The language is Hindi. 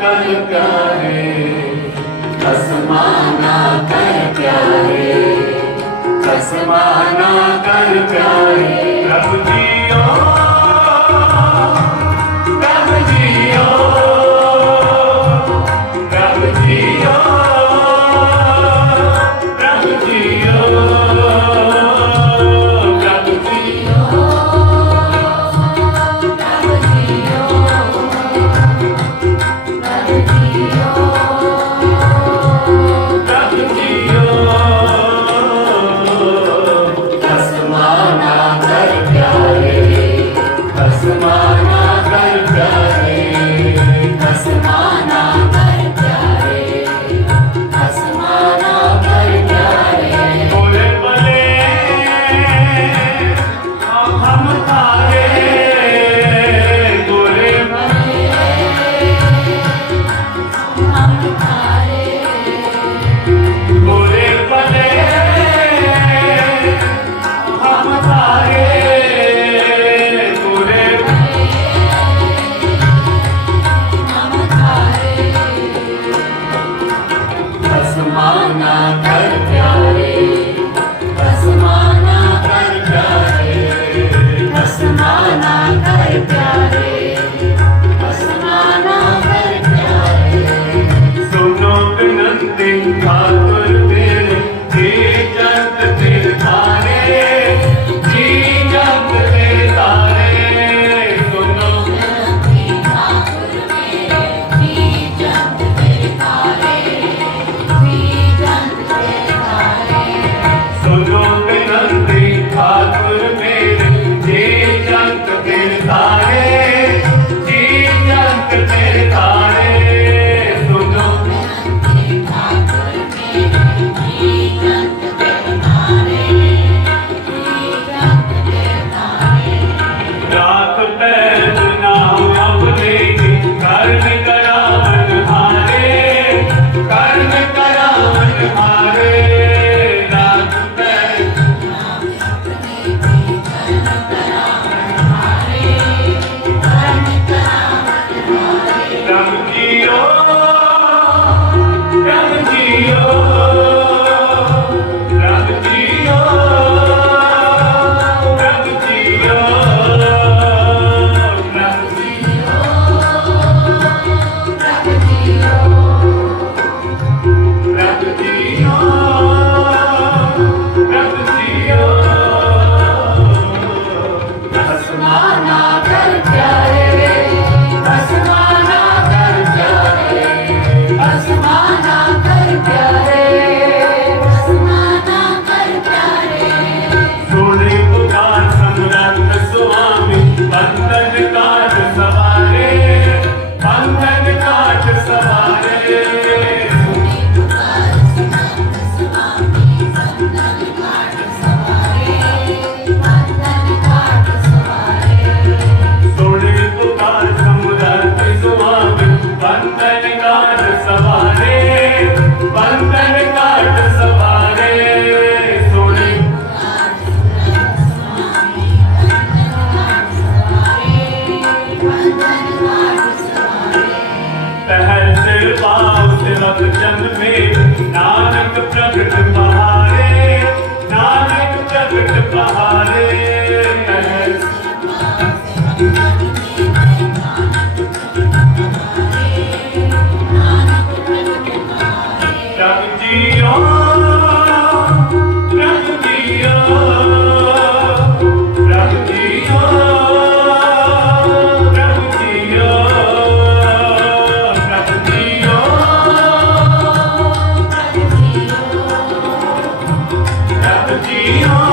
कल प्यारे कसमाना कर प्यारे कसमाना कर प्यारे। tenho Thank you. ਸਭ ਜਨਮੇ ਨਾਨਕ ਪ੍ਰਗਟ ਪਹਾਰੇ ਨਾਨਕ ਪ੍ਰਗਟ ਪਹਾਰੇ Dion.